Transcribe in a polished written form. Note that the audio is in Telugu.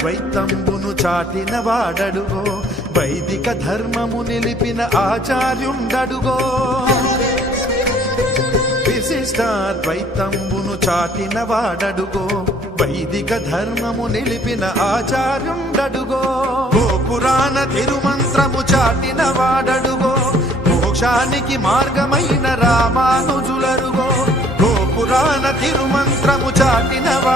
ద్వైతంబును చాటిన వాడడుగో వైదిక ధర్మము నిలిపిన ఆచార్యుండడుగో విశిష్టాద్వైతంబును చాటిన వాడడుగో వైదిక ధర్మము నిలిపిన ఆచార్యుండడుగో గోపురాణ తిరుమంత్రము చాటిన వాడడుగో మోక్షానికి మార్గమైన రామానుజులరుగో గోపురాణ తిరుమంత్రము చాటిన వాడు